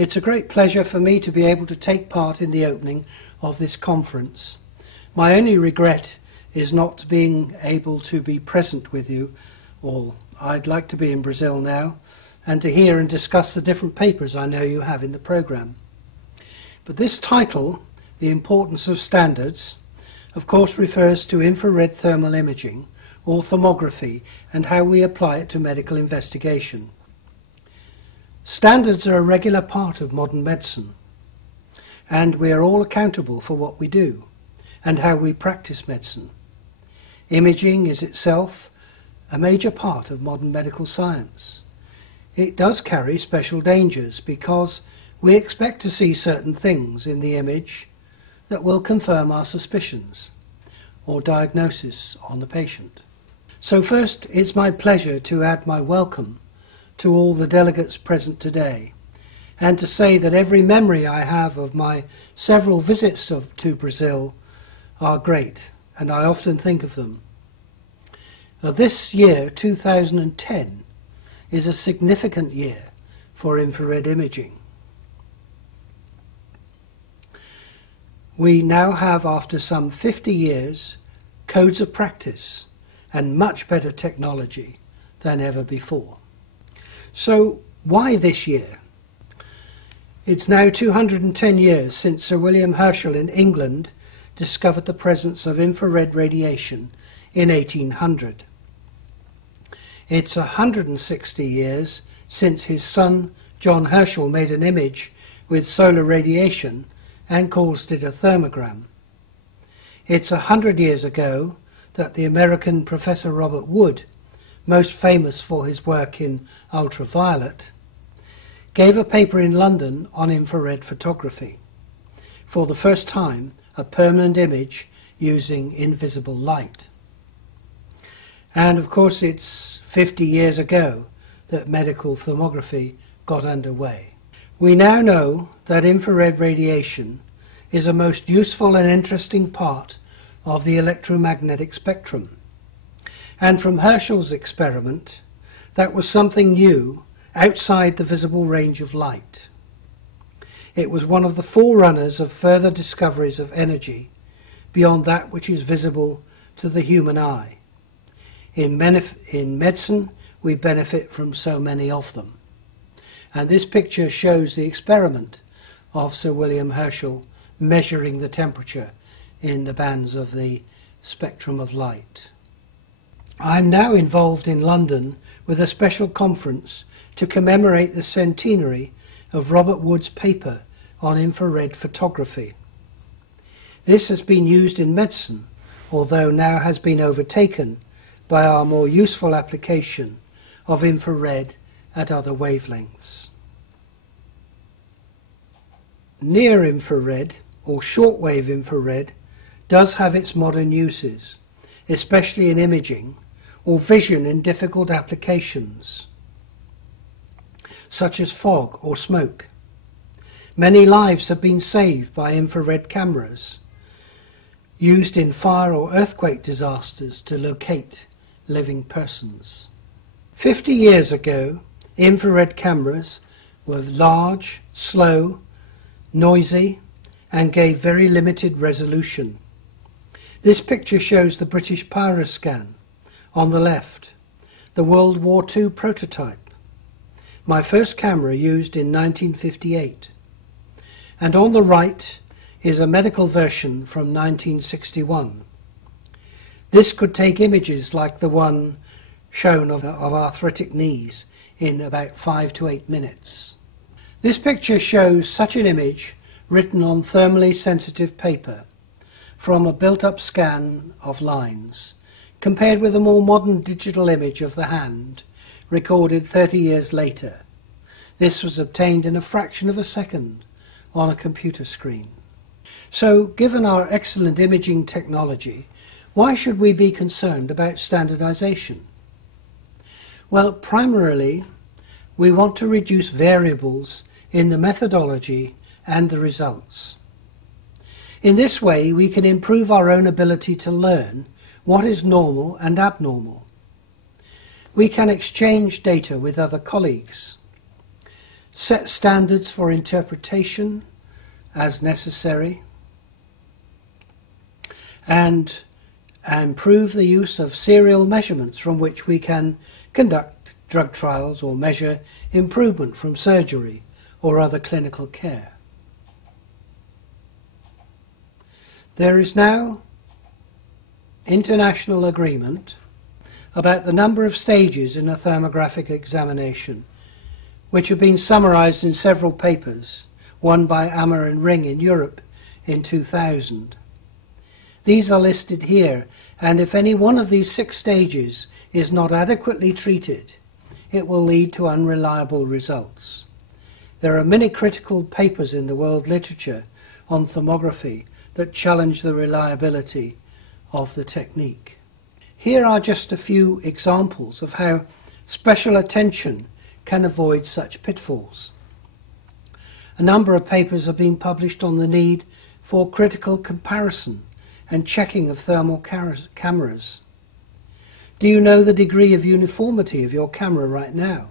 It's a great pleasure for me to be able to take part in the opening of this conference. My only regret is not being able to be present with you all. I'd like to be in Brazil now and to hear and discuss the different papers I know you have in the programme. But this title, The Importance of Standards, of course refers to infrared thermal imaging or thermography and how we apply it to medical investigation. Standards are a regular part of modern medicine, and we are all accountable for what we do and how we practice medicine. Imaging is itself a major part of modern medical science. It does carry special dangers because we expect to see certain things in the image that will confirm our suspicions or diagnosis on the patient. So first, it's my pleasure to add my welcome to all the delegates present today, and to say that every memory I have of my several visits to Brazil are great, and I often think of them. This year, 2010, is a significant year for infrared imaging. We now have, after some 50 years, codes of practice and much better technology than ever before. So why this year? It's now 210 years since Sir William Herschel in England discovered the presence of infrared radiation in 1800. It's 160 years since his son John Herschel made an image with solar radiation and caused it a thermogram. It's 100 years ago that the American Professor Robert Wood, most famous for his work in ultraviolet, gave a paper in London on infrared photography. For the first time, a permanent image using invisible light. And of course it's 50 years ago that medical thermography got underway. We now know that infrared radiation is a most useful and interesting part of the electromagnetic spectrum. And from Herschel's experiment, that was something new outside the visible range of light. It was one of the forerunners of further discoveries of energy beyond that which is visible to the human eye. In medicine, we benefit from so many of them. And this picture shows the experiment of Sir William Herschel measuring the temperature in the bands of the spectrum of light. I'm now involved in London with a special conference to commemorate the centenary of Robert Wood's paper on infrared photography. This has been used in medicine, although now has been overtaken by our more useful application of infrared at other wavelengths. Near infrared, or shortwave infrared, does have its modern uses, especially in imaging or vision in difficult applications, such as fog or smoke. Many lives have been saved by infrared cameras, used in fire or earthquake disasters to locate living persons. 50 years ago, infrared cameras were large, slow, noisy, and gave very limited resolution. This picture shows the British Pyroscan on the left, the World War II prototype, my first camera used in 1958. And on the right is a medical version from 1961. This could take images like the one shown of arthritic knees in about 5 to 8 minutes. This picture shows such an image written on thermally sensitive paper from a built-up scan of lines, compared with a more modern digital image of the hand, recorded 30 years later. This was obtained in a fraction of a second on a computer screen. So, given our excellent imaging technology, why should we be concerned about standardization? Well, primarily, we want to reduce variables in the methodology and the results. In this way, we can improve our own ability to learn what is normal and abnormal. We can exchange data with other colleagues. set standards for interpretation as necessary, and improve the use of serial measurements from which we can conduct drug trials or measure improvement from surgery or other clinical care. There is now international agreement about the number of stages in a thermographic examination, which have been summarized in several papers, one by Ammer and Ring in Europe in 2000. These are listed here, and if any one of these 6 stages is not adequately treated, it will lead to unreliable results. There are many critical papers in the world literature on thermography that challenge the reliability of the technique. Here are just a few examples of how special attention can avoid such pitfalls. A number of papers have been published on the need for critical comparison and checking of thermal cameras. Do you know the degree of uniformity of your camera right now?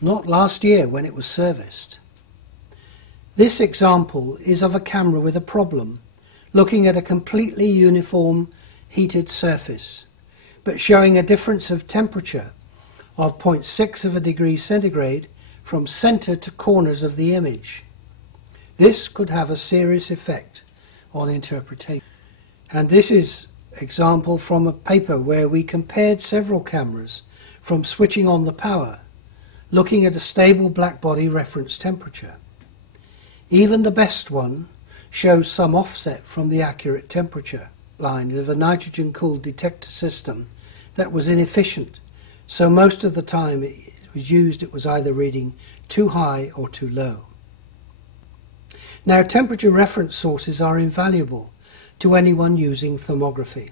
Not last year when it was serviced. This example is of a camera with a problem, looking at a completely uniform heated surface, but showing a difference of temperature of 0.6 of a degree centigrade from center to corners of the image. This could have a serious effect on interpretation. And this is an example from a paper where we compared several cameras from switching on the power, looking at a stable blackbody reference temperature. Even the best one shows some offset from the accurate temperature line of a nitrogen-cooled detector system that was inefficient, so most of the time it was used it was either reading too high or too low. Now, temperature reference sources are invaluable to anyone using thermography.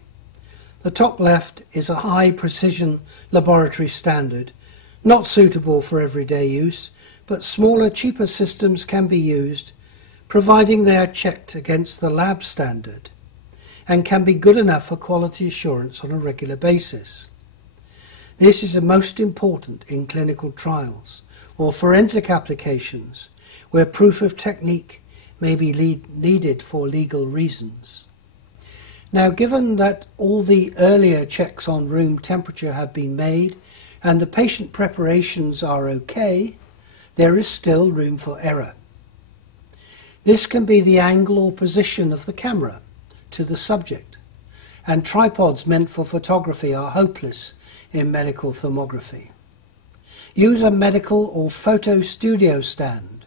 The top left is a high precision laboratory standard, not suitable for everyday use, but smaller, cheaper systems can be used, providing they are checked against the lab standard and can be good enough for quality assurance on a regular basis. This is the most important in clinical trials or forensic applications where proof of technique may be needed for legal reasons. Now, given that all the earlier checks on room temperature have been made and the patient preparations are okay, there is still room for error. This can be the angle or position of the camera to the subject, and tripods meant for photography are hopeless in medical thermography. Use a medical or photo studio stand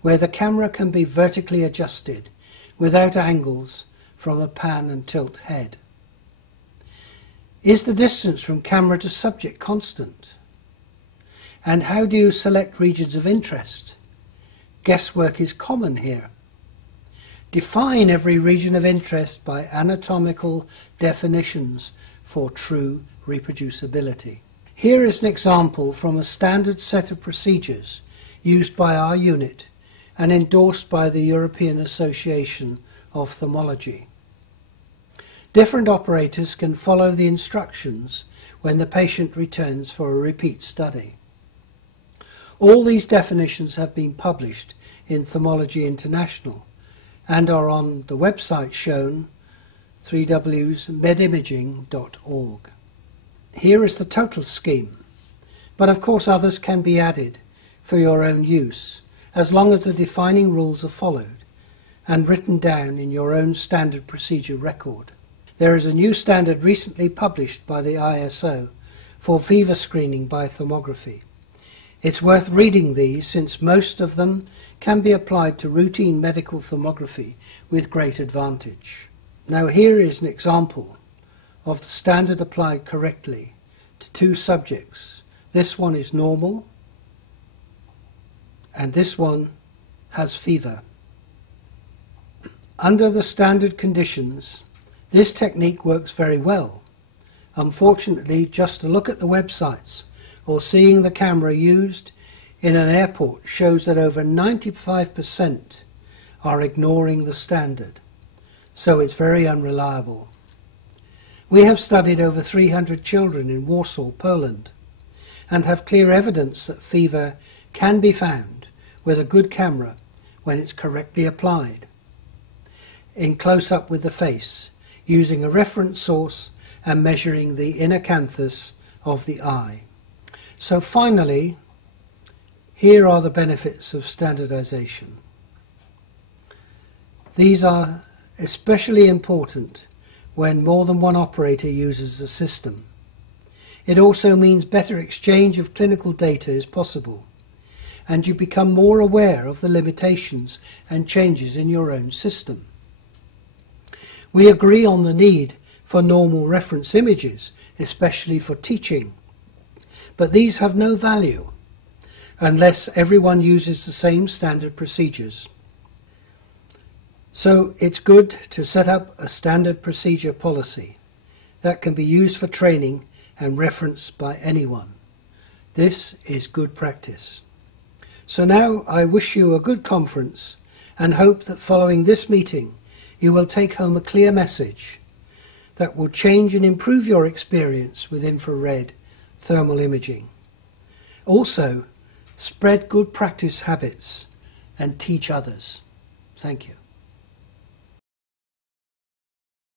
where the camera can be vertically adjusted without angles from a pan and tilt head. Is the distance from camera to subject constant? And how do you select regions of interest? Guesswork is common here. Define every region of interest by anatomical definitions for true reproducibility. Here is an example from a standard set of procedures used by our unit and endorsed by the European Association of Ophthalmology. Different operators can follow the instructions when the patient returns for a repeat study. All these definitions have been published in Ophthalmology International and are on the website shown, www.medimaging.org. Here is the total scheme, but of course others can be added for your own use, as long as the defining rules are followed and written down in your own standard procedure record. There is a new standard recently published by the ISO for fever screening by thermography. It's worth reading these since most of them can be applied to routine medical thermography with great advantage. Now here is an example of the standard applied correctly to 2 subjects. This one is normal and this one has fever. Under the standard conditions, this technique works very well. Unfortunately, just to look at the websites or seeing the camera used in an airport shows that over 95% are ignoring the standard, so it's very unreliable. We have studied over 300 children in Warsaw, Poland, and have clear evidence that fever can be found with a good camera when it's correctly applied. In close-up with the face, using a reference source and measuring the inner canthus of the eye. So finally, here are the benefits of standardization. These are especially important when more than one operator uses the system. It also means better exchange of clinical data is possible, and you become more aware of the limitations and changes in your own system. We agree on the need for normal reference images, especially for teaching, but these have no value unless everyone uses the same standard procedures. So it's good to set up a standard procedure policy that can be used for training and referenced by anyone. This is good practice. So now I wish you a good conference and hope that following this meeting you will take home a clear message that will change and improve your experience with infrared thermal imaging. Also, spread good practice habits and teach others. Thank you.